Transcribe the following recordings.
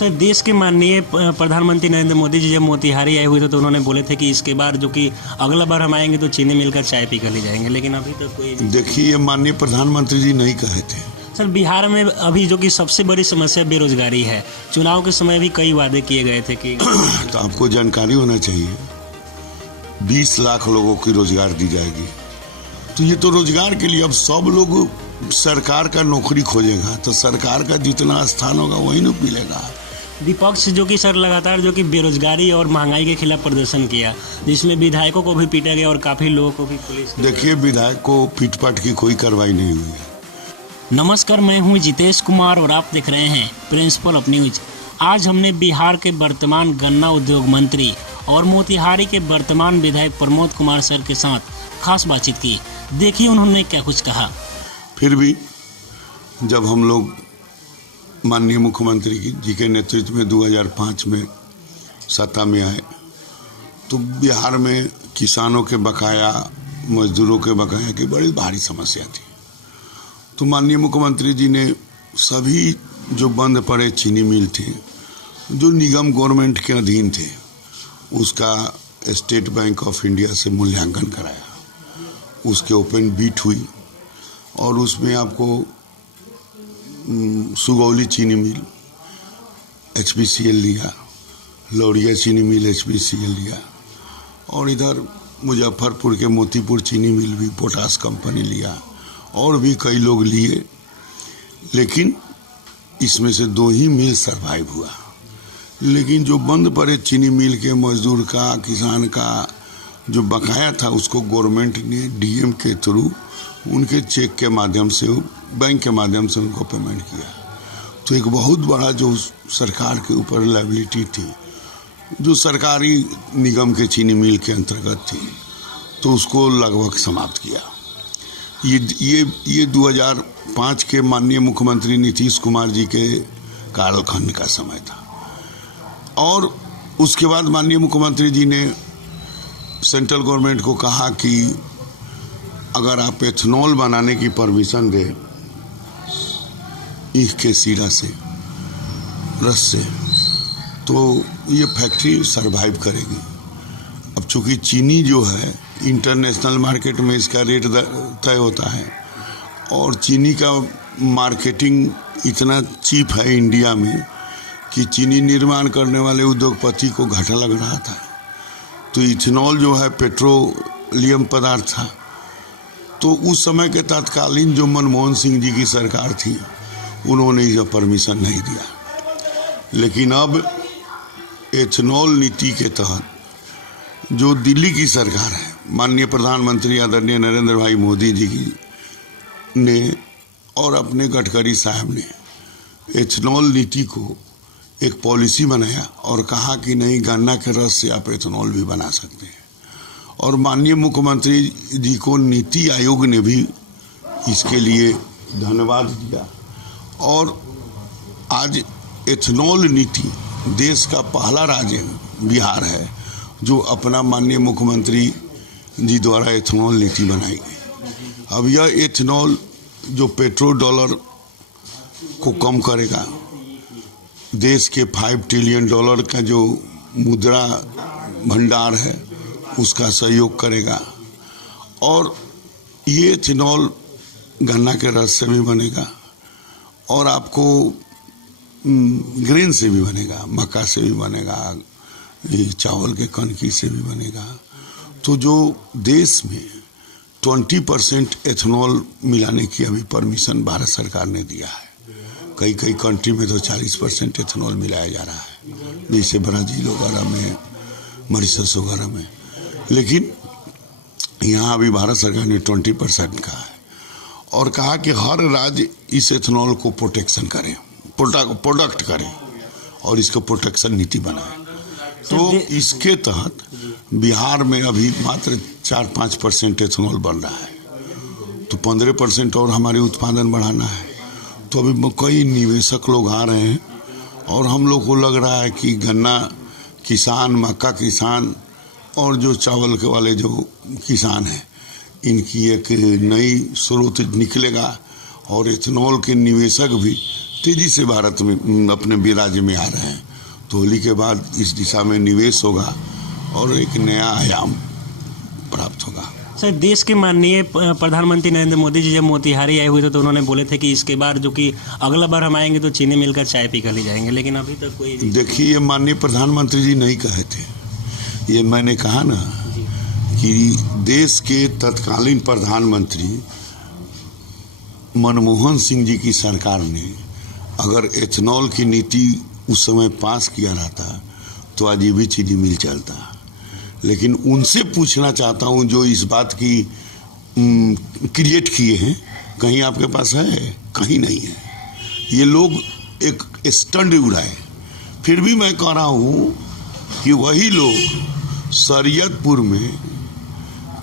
Sir, देश के माननीय प्रधानमंत्री नरेंद्र मोदी जी जब मोतिहारी आए हुए थे तो उन्होंने बोले थे कि इसके बाद जो कि अगला बार हम आएंगे तो चीनी मिलकर चाय पी कर ले जाएंगे, लेकिन अभी तक कोई। देखिए, ये माननीय प्रधानमंत्री जी नहीं कहे थे। सर, बिहार में अभी जो कि सबसे बड़ी समस्या बेरोजगारी है, चुनाव के समय भी कई वादे किए गए थे कि तो आपको जानकारी होना चाहिए 20 लाख लोगों की रोजगार दी जाएगी। तो ये तो रोजगार के लिए अब सब लोग सरकार का नौकरी खोजेगा, तो सरकार का जितना स्थान होगा वही न मिलेगा। विपक्ष जो कि सर लगातार जो कि बेरोजगारी और महंगाई के खिलाफ प्रदर्शन किया, जिसमें विधायकों को भी पीटा गया और काफी लोगों को भी पुलिस। देखिए, विधायक को पीट-पाट की कोई कार्रवाई नहीं हुई है। नमस्कार, मैं हूं जितेश कुमार और आप देख रहे हैं प्रिंसिपल ऑफ न्यूज। आज हमने बिहार के वर्तमान गन्ना उद्योग मंत्री और मोतिहारी के वर्तमान विधायक प्रमोद कुमार सर के साथ खास बातचीत की। देखिए उन्होंने क्या कुछ कहा। फिर भी जब हम लोग माननीय मुख्यमंत्री जी के नेतृत्व में 2005 में सत्ता में आए तो बिहार में किसानों के बकाया, मजदूरों के बकाया की बड़ी भारी समस्या थी। तो माननीय मुख्यमंत्री जी ने सभी जो बंद पड़े चीनी मिल थे, जो निगम गवर्नमेंट के अधीन थे, उसका स्टेट बैंक ऑफ इंडिया से मूल्यांकन कराया, उसके ओपन बीट हुई और उसमें आपको सुगौली चीनी मिल HPCL लिया, लौरिया चीनी मिल HPCL लिया और इधर मुजफ्फरपुर के मोतीपुर चीनी मिल भी पोटास कंपनी लिया और भी कई लोग लिए, लेकिन इसमें से 2 ही मिल सरवाइव हुआ। लेकिन जो बंद पड़े चीनी मिल के मजदूर का, किसान का जो बकाया था, उसको गवर्नमेंट ने DM के थ्रू उनके चेक के माध्यम से, बैंक के माध्यम से उनको पेमेंट किया। तो एक बहुत बड़ा जो सरकार के ऊपर लायबिलिटी थी, जो सरकारी निगम के चीनी मिल के अंतर्गत थी, तो उसको लगभग समाप्त किया। ये 2005 के माननीय मुख्यमंत्री नीतीश कुमार जी के कालखंड का समय था। और उसके बाद माननीय मुख्यमंत्री जी ने सेंट्रल गवर्नमेंट को कहा कि अगर आप एथनॉल बनाने की परमिशन दें ईख के सीरा से, रस से, तो ये फैक्ट्री सरवाइव करेगी। अब चूंकि चीनी जो है इंटरनेशनल मार्केट में इसका रेट तय होता है और चीनी का मार्केटिंग इतना चीप है इंडिया में कि चीनी निर्माण करने वाले उद्योगपति को घाटा लग रहा था। तो इथेनॉल जो है पेट्रोलियम पदार्थ था। तो उस समय के तत्कालीन जो मनमोहन सिंह जी की सरकार थी, उन्होंने इसका परमिशन नहीं दिया। लेकिन अब एथेनॉल नीति के तहत जो दिल्ली की सरकार है, माननीय प्रधानमंत्री आदरणीय नरेंद्र भाई मोदी जी की ने और अपने गडकरी साहब ने एथेनॉल नीति को एक पॉलिसी बनाया और कहा कि नहीं, गन्ना के रस से आप एथेनॉल भी बना सकते हैं। और माननीय मुख्यमंत्री जी को नीति आयोग ने भी इसके लिए धन्यवाद दिया और आज एथेनॉल नीति देश का पहला राज्य बिहार है जो अपना माननीय मुख्यमंत्री जी द्वारा एथेनॉल नीति बनाई गई। अब यह एथेनॉल जो पेट्रोल डॉलर को कम करेगा, देश के $5 ट्रिलियन का जो मुद्रा भंडार है उसका सहयोग करेगा और ये एथेनॉल गन्ना के रस से भी बनेगा और आपको ग्रेन से भी बनेगा, मक्का से भी बनेगा, चावल के कनकी से भी बनेगा। तो जो देश में 20% एथेनॉल मिलाने की अभी परमिशन भारत सरकार ने दिया है। कई कंट्री में तो 40% एथेनॉल मिलाया जा रहा है, जैसे ब्राज़ील वगैरह में, मॉरिशस वगैरह में। लेकिन यहाँ अभी भारत सरकार ने 20% कहा है और कहा कि हर राज्य इस एथेनॉल को प्रोटेक्शन करे, प्रोडक्ट करे और इसको प्रोटेक्शन नीति बनाए। तो इसके तहत बिहार में अभी मात्र 4-5% एथेनॉल बन रहा है, तो 15% और हमारे उत्पादन बढ़ाना है। तो अभी कई निवेशक लोग आ रहे हैं और हम लोग को लग रहा है कि गन्ना किसान, मक्का किसान और जो चावल के वाले जो किसान हैं, इनकी एक नई स्रोत निकलेगा और एथेनॉल के निवेशक भी तेजी से भारत में अपने राज्य में आ रहे हैं। तो होली के बाद इस दिशा में निवेश होगा और एक नया आयाम प्राप्त होगा। सर, देश के माननीय प्रधानमंत्री नरेंद्र मोदी जी जब मोतिहारी आए हुए थे तो उन्होंने बोले थे कि इसके बाद जो कि अगला बार हम आएंगे तो चीनी मिलकर चाय पी कर ले जाएंगे, लेकिन अभी तक कोई। देखिए, ये माननीय प्रधानमंत्री जी नहीं कहे थे, ये मैंने कहा ना कि देश के तत्कालीन प्रधानमंत्री मनमोहन सिंह जी की सरकार ने अगर एथेनॉल की नीति उस समय पास किया रहता तो आज ये भी चीनी मिल चलता। लेकिन उनसे पूछना चाहता हूं जो इस बात की क्रिएट किए हैं, कहीं आपके पास है? कहीं नहीं है। ये लोग एक स्टंट उड़ाए। फिर भी मैं कह रहा हूं कि वही लोग शरीयतपुर में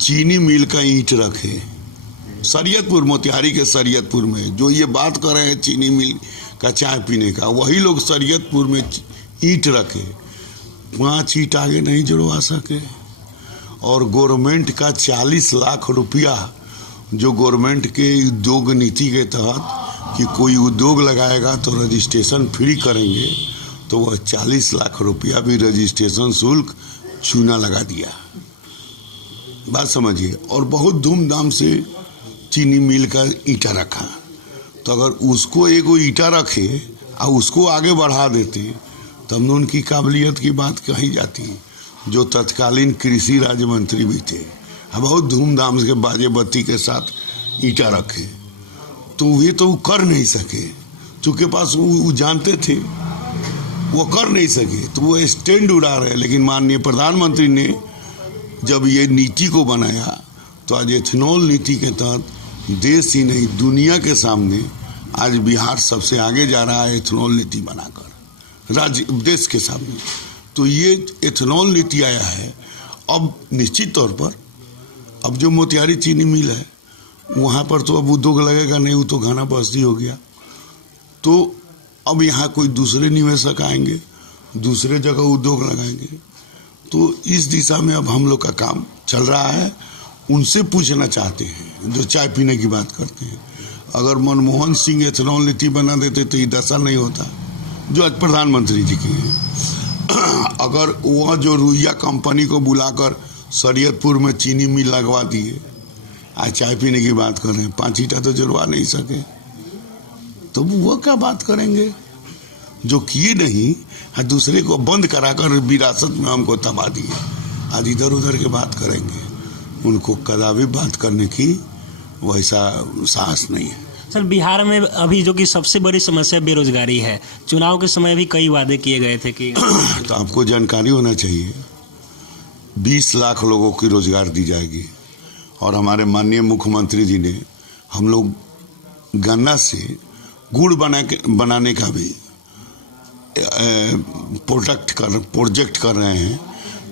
चीनी मिल का ईंट रखे, शरीयतपुर, मोतिहारी के शरीयतपुर में जो ये बात कर रहे हैं चीनी मिल का चाय पीने का, वही लोग शरीयतपुर में ईंट रखे, 5 ईंट आगे नहीं जुड़वा सके। और गवर्नमेंट का 40 लाख रुपया जो गवर्नमेंट के उद्योग नीति के तहत कि कोई उद्योग लगाएगा तो रजिस्ट्रेशन फ्री करेंगे, तो वह 40 लाख रुपया भी रजिस्ट्रेशन शुल्क चूना लगा दिया। बात समझिए। और बहुत धूमधाम से चीनी मिल का ईंटा रखा। तो अगर उसको एगो ईंटा रखे और उसको आगे बढ़ा देते तब न उनकी काबिलियत की बात कही जाती, जो तत्कालीन कृषि राज्य मंत्री भी थे, बहुत धूमधाम से बाजे बत्ती के साथ ईंटा रखे। तो वे तो कर नहीं सके, चूँकि पास वो जानते थे वो कर नहीं सके, तो वो स्टैंड उड़ा रहे। लेकिन माननीय प्रधानमंत्री ने जब ये नीति को बनाया तो आज एथेनॉल नीति के तहत देश ही नहीं दुनिया के सामने आज बिहार सबसे आगे जा रहा है एथेनॉल नीति बनाकर राज्य देश के सामने। तो ये एथेनॉल नीति आया है। अब निश्चित तौर पर अब जो मोतिहारी चीनी मिल है वहाँ पर तो अब उद्योग लगेगा नहीं, वो तो घाना बस्ती हो गया। तो अब यहाँ कोई दूसरे निवेशक आएंगे, दूसरे जगह उद्योग लगाएंगे। तो इस दिशा में अब हम लोग का काम चल रहा है। उनसे पूछना चाहते हैं जो चाय पीने की बात करते हैं, अगर मनमोहन सिंह एथेनॉल नीति बना देते तो ये दशा नहीं होता जो आज प्रधानमंत्री जी की है। अगर वह जो रुइया कंपनी को बुलाकर शरीयतपुर में चीनी मिल लगवा दिए, आज चाय पीने की बात कर रहे हैं, 5 ईंटा तो जुड़वा नहीं सके, तो वो क्या बात करेंगे? जो किए नहीं, दूसरे को बंद कराकर विरासत में हमको तबाह दिए, आज इधर उधर की बात करेंगे। उनको कदापि बात करने की वैसा साहस नहीं है। सर, बिहार में अभी जो कि सबसे बड़ी समस्या बेरोजगारी है। चुनाव के समय भी कई वादे किए गए थे कि तो आपको जानकारी होना चाहिए 20 लाख लोगों की रोजगार दी जाएगी। और हमारे माननीय मुख्यमंत्री जी ने हम लोग गन्ना से गुड़ बनाने का भी प्रोजेक्ट कर रहे हैं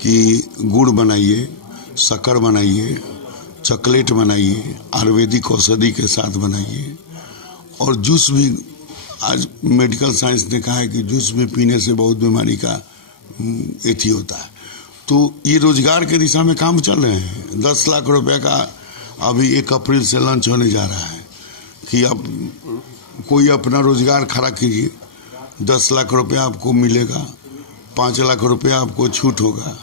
कि गुड़ बनाइए, शक्कर बनाइए, चॉकलेट बनाइए, आयुर्वेदिक औषधि के साथ बनाइए। और जूस भी, आज मेडिकल साइंस ने कहा है कि जूस भी पीने से बहुत बीमारी का एथी होता है। तो ये रोजगार के दिशा में काम चल रहे हैं। 10 लाख रुपए का अभी 1 अप्रैल से लॉन्च होने जा रहा है कि अब कोई अपना रोजगार खड़ा कीजिए, 10 लाख रुपया आपको मिलेगा, 5 लाख रुपया आपको छूट होगा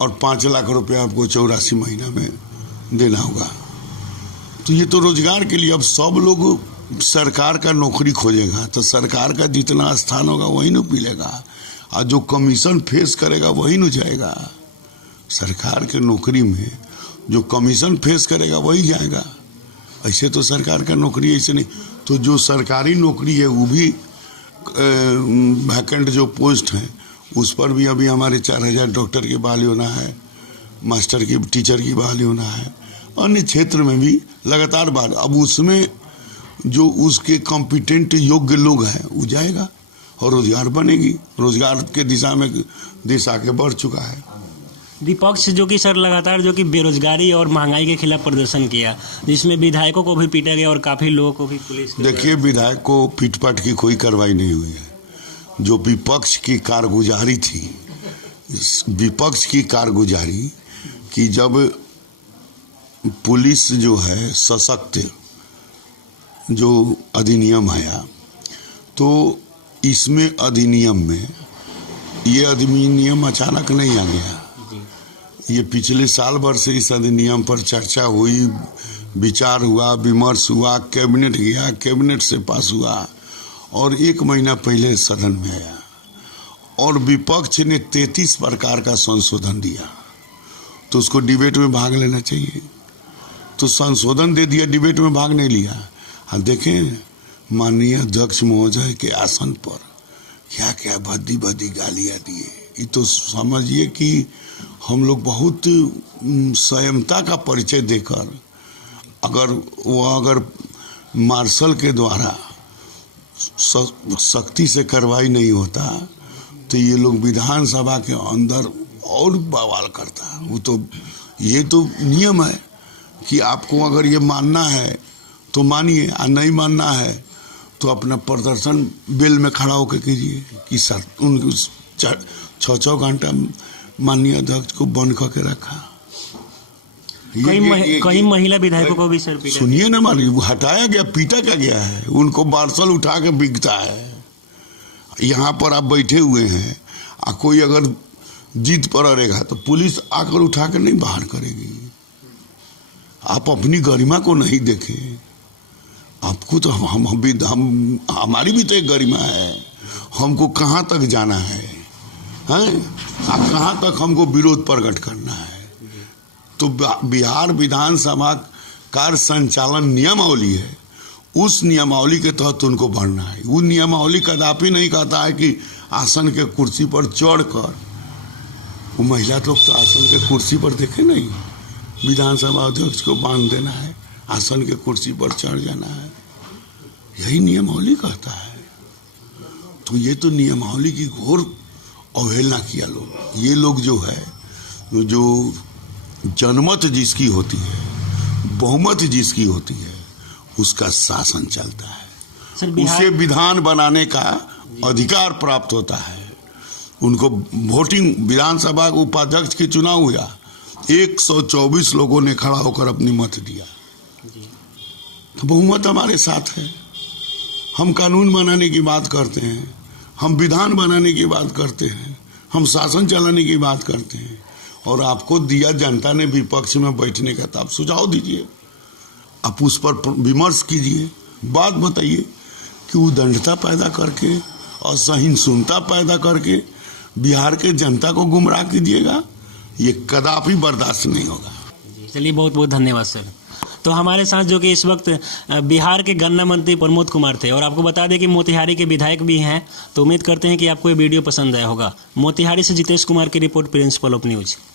और 5 लाख रुपया आपको 84 महीना में देना होगा। तो ये तो रोजगार के लिए अब सब लोग सरकार का नौकरी खोजेगा, तो सरकार का जितना स्थान होगा वही न मिलेगा, और जो कमीशन फेस करेगा वही न जाएगा। सरकार के नौकरी में जो कमीशन फेस करेगा वही जाएगा। ऐसे तो सरकार का नौकरी ऐसे नहीं। तो जो सरकारी नौकरी है वो भी वैकेंट जो पोस्ट हैं उस पर भी अभी हमारे 4000 डॉक्टर की बहाली होना है, मास्टर की, टीचर की बहाली होना है, अन्य क्षेत्र में भी लगातार बात। अब उसमें जो उसके कॉम्पिटेंट योग्य लोग हैं वो जाएगा और रोजगार बनेगी। रोजगार के दिशा में देश आगे बढ़ चुका है। विपक्ष जो कि सर लगातार जो कि बेरोजगारी और महंगाई के खिलाफ प्रदर्शन किया, जिसमें विधायकों को भी पीटा गया और काफ़ी लोगों को भी पुलिस। देखिए, विधायक को पीट-पाट की कोई कार्रवाई नहीं हुई है। जो विपक्ष की कारगुजारी थी, विपक्ष की कारगुजारी कि जब पुलिस जो है सशक्त जो अधिनियम आया, तो इसमें अधिनियम में, ये अधिनियम अचानक नहीं आ गया, ये पिछले साल भर से इस अधिनियम पर चर्चा हुई, विचार हुआ, विमर्श हुआ, कैबिनेट गया, कैबिनेट से पास हुआ और 1 महीना पहले सदन में आया और विपक्ष ने 33 प्रकार का संशोधन दिया। तो उसको डिबेट में भाग लेना चाहिए, तो संशोधन दे दिया, डिबेट में भाग नहीं लिया। हाँ देखें, माननीय अध्यक्ष महोदय के आसन पर क्या क्या भद्दी भद्दी गालियाँ दिए। ये तो समझिए कि हम लोग बहुत संयमता का परिचय देकर, अगर मार्शल के द्वारा सख्ती से कार्रवाई नहीं होता तो ये लोग विधानसभा के अंदर और बवाल करता। वो तो ये तो नियम है कि आपको अगर ये मानना है तो मानिए, और नहीं मानना है तो अपना प्रदर्शन बेल में खड़ा होकर कीजिए कि उन 6 घंटा माननीय अध्यक्ष को बंद करके रखा। कई महिला विधायकों को भी सर पीटा। सुनिए ना, मानिए हटाया गया, पीटा क्या गया है, उनको मार्शल उठा के बिकता है। यहाँ पर आप बैठे हुए हैं, कोई अगर जीत पर अड़ेगा तो पुलिस आकर उठा कर नहीं बाहर करेगी। आप अपनी गरिमा को नहीं देखें, आपको तो हम हमारी भी तो एक गरिमा है, हमको कहाँ तक जाना है, हैं? कहाँ तक हमको विरोध प्रकट करना है। तो बिहार विधानसभा कार्य संचालन नियमावली है, उस नियमावली के तहत उनको बढ़ना है। वो नियमावली कदापि नहीं कहता है कि आसन के कुर्सी पर चढ़कर, वो महिला लोग तो आसन के कुर्सी पर देखे नहीं, विधानसभा अध्यक्ष को बांध देना है, आसन के कुर्सी पर चढ़ जाना है, यही नियमावली कहता है। तो ये तो नियमावली की घोर अवहेलना किया लोग। ये लोग जो है, जो जनमत जिसकी होती है, बहुमत जिसकी होती है, उसका शासन चलता है, उसे विधान बनाने का अधिकार प्राप्त होता है। उनको वोटिंग, विधानसभा उपाध्यक्ष के चुनाव हुआ, 124 लोगों ने खड़ा होकर अपनी मत दिया, तो बहुमत हमारे साथ है। हम कानून बनाने की बात करते हैं, हम विधान बनाने की बात करते हैं, हम शासन चलाने की बात करते हैं, और आपको दिया जनता ने विपक्ष में बैठने का, तो आप सुझाव दीजिए, आप उस पर विमर्श कीजिए, बात बताइए कि उदंडता पैदा करके और सहिष्णुता पैदा करके बिहार के जनता को गुमराह कीजिएगा, ये कदापि बर्दाश्त नहीं होगा। चलिए, बहुत बहुत धन्यवाद सर। तो हमारे साथ जो कि इस वक्त बिहार के गन्ना मंत्री प्रमोद कुमार थे, और आपको बता दें कि मोतिहारी के विधायक भी हैं। तो उम्मीद करते हैं कि आपको ये वीडियो पसंद आया होगा। मोतिहारी से जितेश कुमार की रिपोर्ट, प्रिंसिपल ऑफ न्यूज़।